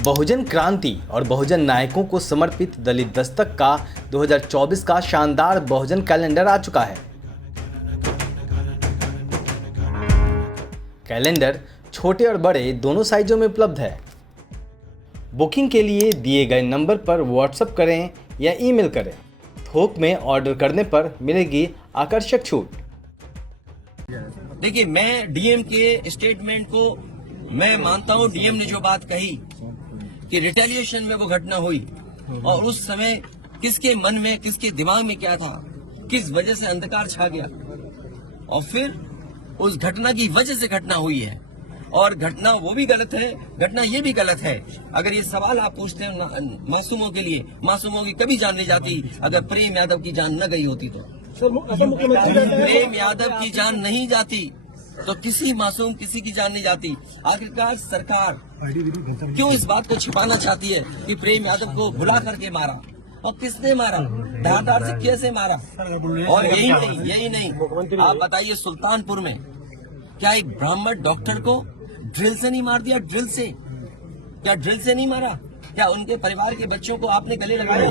बहुजन क्रांति और बहुजन नायकों को समर्पित दलित दस्तक का 2024 का शानदार बहुजन कैलेंडर आ चुका है। कैलेंडर छोटे और बड़े दोनों साइजों में उपलब्ध है। बुकिंग के लिए दिए गए नंबर पर व्हाट्सएप करें या ईमेल करें। थोक में ऑर्डर करने पर मिलेगी आकर्षक छूट। देखिए, मैं डीएम के स्टेटमेंट को मैं मानता हूं। डीएम ने जो बात कही कि रिटेलिएशन में वो घटना हुई और उस समय किसके मन में, किसके दिमाग में क्या था, किस वजह से अंधकार छा गया और फिर उस घटना की वजह से घटना हुई है। और घटना वो भी गलत है, घटना ये भी गलत है। अगर ये सवाल आप पूछते हैं मासूमों के लिए, मासूमों की कभी जान नहीं जाती अगर प्रेम यादव की जान न गई होती तो। प्रेम यादव की जान नहीं जाती तो किसी मासूम किसी की जान नहीं जाती। आखिरकार सरकार क्यों इस बात को छिपाना चाहती है कि प्रेम यादव को भुला करके मारा और किसने मारा, धारदार से कैसे मारा। और यही नहीं आप बताइए, सुल्तानपुर में क्या एक ब्राह्मण डॉक्टर को ड्रिल से नहीं मार दिया? ड्रिल से क्या ड्रिल से नहीं मारा? क्या उनके परिवार के बच्चों को आपने गले लगाए?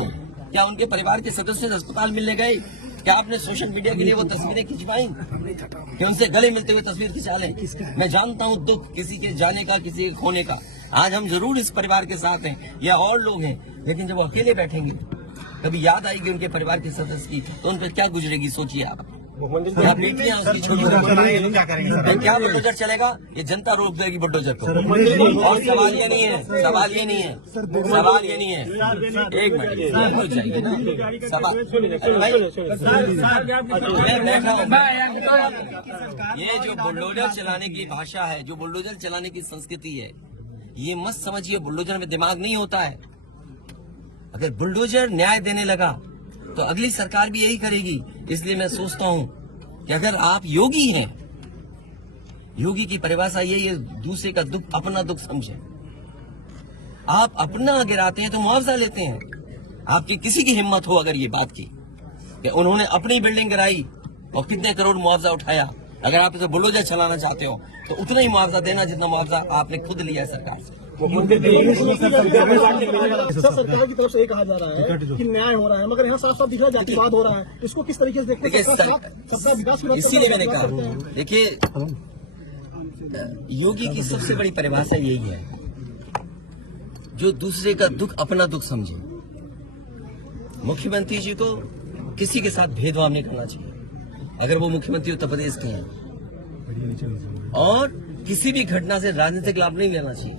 क्या उनके परिवार के सदस्य अस्पताल मिलने गए? क्या आपने सोशल मीडिया के लिए वो तस्वीरें खिंचवाई कि उनसे गले मिलते हुए तस्वीर खिंचा लें? मैं जानता हूं दुख किसी के जाने का, किसी के खोने का। आज हम जरूर इस परिवार के साथ हैं या और लोग हैं, लेकिन जब वो अकेले बैठेंगे कभी याद आएगी उनके परिवार के सदस्य की तो उन पर क्या गुजरेगी, सोचिए आप। क्या बेटियां उसकी छोटी क्या बुलडोजर चलेगा? ये जनता रोक देगी बुलडोजर को। और सवाल ये नहीं है, सवाल ये नहीं है। एक मिनट हो जाएगी ना सवाल। मैं बैठा हूँ। ये जो बुलडोजर चलाने की भाषा है, जो बुलडोजर चलाने की संस्कृति है, ये मत समझिए बुलडोजर में दिमाग नहीं होता है। अगर बुलडोजर न्याय देने लगा तो अगली सरकार भी यही करेगी। इसलिए मैं सोचता हूं कि अगर आप योगी हैं, योगी की परिभाषा यही है, दूसरे का दुख अपना दुख समझे। आप अपना गिराते हैं तो मुआवजा लेते हैं। आपकी किसी की हिम्मत हो अगर ये बात की कि उन्होंने अपनी बिल्डिंग गिराई और कितने करोड़ मुआवजा उठाया, अगर आप इसे बुलडोजर चलाना चाहते हो तो उतना ही मुआवजा देना जितना मुआवजा आपने खुद लिया है सरकार से। सरकार की तरफ से ये कहा जा रहा है कि न्याय हो रहा है, मगर यहाँ साफ साफ दिख रहा है जातिवाद हो रहा है। इसको किस तरीके से देखते हैं? सबका विकास, इसीलिए मैंने कहा, देखिए योगी की सबसे बड़ी परिभाषा यही है, जो दूसरे का दुख अपना दुख समझे। मुख्यमंत्री जी को किसी के साथ भेदभाव नहीं करना चाहिए अगर वो मुख्यमंत्री उत्तर प्रदेश के हैं, और किसी भी घटना से राजनीतिक लाभ नहीं लेना चाहिए।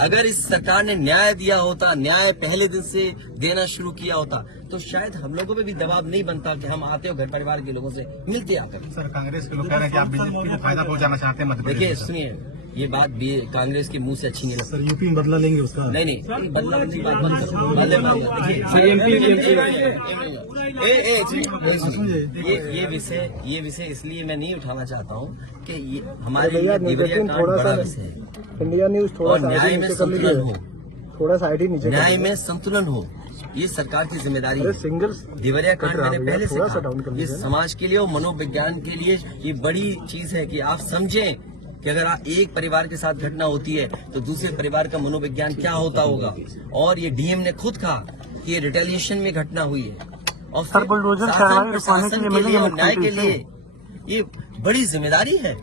अगर इस सरकार ने न्याय दिया होता, न्याय पहले दिन से देना शुरू किया होता, तो शायद हम लोगों पे भी दबाव नहीं बनता कि हम आते हो घर परिवार के लोगों से मिलते आकर। सर, कांग्रेस के लोग कह रहे हैं कि आप बीजेपी को फायदा पहुंचाना चाहते हैं। देखिए सुनिए, ये बात भी कांग्रेस के मुंह से अच्छी नहीं लगती। सर, यूपी में बदला लेंगे उसका? नहीं, बदला की बात मत करो। ये विषय इसलिए मैं नहीं उठाना चाहता हूँ कि ये हमारे लिए बड़ा विषय है। इंडिया न्यूज थोड़ा न्याय में संतुलन हो, थोड़ा साइड ही नीचे, न्याय में संतुलन हो, ये सरकार की जिम्मेदारी है। देवरिया कांड मैंने पहले से कहा, ये समाज के लिए और मनोविज्ञान के लिए ये बड़ी चीज है कि आप समझें कि अगर आप एक परिवार के साथ घटना होती है तो दूसरे परिवार का मनोविज्ञान क्या होता होगा। और ये डीएम ने खुद कहा कि ये रिटेलिएशन में घटना हुई है और शासन के लिए और न्याय के लिए ये बड़ी जिम्मेदारी है।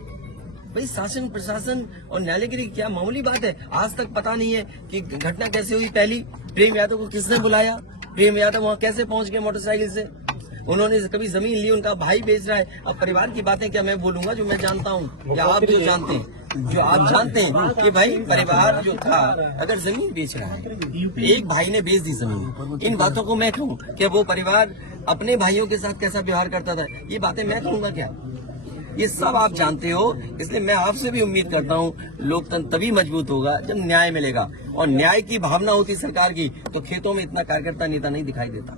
भाई शासन, प्रशासन और न्यायालय के लिए क्या मामूली बात है? आज तक पता नहीं है कि घटना कैसे हुई। पहली, प्रेम यादव को किसने बुलाया? प्रेम यादव वहाँ कैसे पहुंच गए मोटरसाइकिल से? उन्होंने कभी जमीन ली, उनका भाई बेच रहा है। अब परिवार की बातें क्या मैं बोलूंगा जो मैं जानता हूँ या आप जो जानते हैं, जो आप जानते हैं कि भाई परिवार जो था अगर जमीन बेच रहा है, एक भाई ने बेच दी जमीन, इन बातों को मैं कहूँ कि वो परिवार अपने भाइयों के साथ कैसा व्यवहार करता था, ये बातें मैं कहूँगा क्या? ये सब आप जानते हो। इसलिए मैं आपसे भी उम्मीद करता हूँ लोकतंत्र तभी मजबूत होगा जब न्याय मिलेगा, और न्याय की भावना होती सरकार की तो खेतों में इतना कार्यकर्ता नेता नहीं दिखाई देता।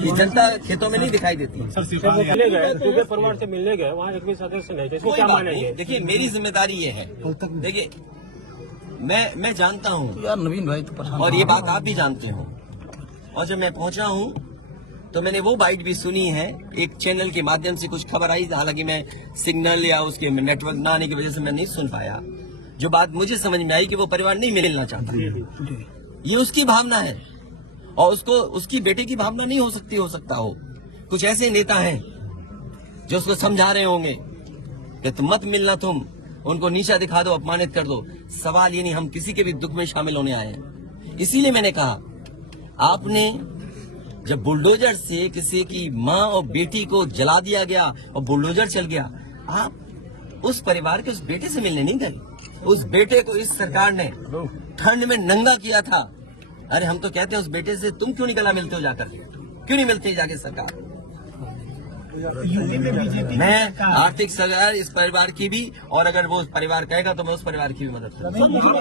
ये जनता खेतों में नहीं दिखाई देती। परिवार से मिलने गए, वहाँ एक भी सदस्य नहीं, क्या मानेंगे? देखिए मेरी जिम्मेदारी ये है, देखिए मैं जानता हूँ यार नवीन भाई तो, और ये बात आप भी जानते हो। और जब मैं पहुंचा हूँ तो मैंने वो बाइट भी सुनी है, एक चैनल के माध्यम से कुछ खबर आई, हालांकि मैं सिग्नल या उसके नेटवर्क न आने की वजह से मैं नहीं सुन पाया। जो बात मुझे समझ में आई कि वो परिवार नहीं मिलना चाहता, ये उसकी भावना है और उसको उसकी बेटे की भावना नहीं हो सकता हो। कुछ ऐसे नेता हैं जो उसको समझा रहे होंगे कि तुम मत मिलना, तुम उनको नीचा दिखा दो, अपमानित कर दो। सवाल ये नहीं, हम किसी के भी दुख में शामिल होने आए हैं। इसीलिए मैंने कहा, आपने जब बुलडोजर से किसी की माँ और बेटी को जला दिया गया और बुलडोजर चल गया, आप उस परिवार के उस बेटे से मिलने नहीं गए। उस बेटे को इस सरकार ने ठंड में नंगा किया था। अरे हम तो कहते हैं उस बेटे से तुम क्यों नहीं गला मिलते हो जाकर, क्यों नहीं मिलते जाके सरकार। मैं आर्थिक सहायता इस परिवार की भी, और अगर वो परिवार कहेगा तो मैं उस परिवार की भी मदद करूंगा।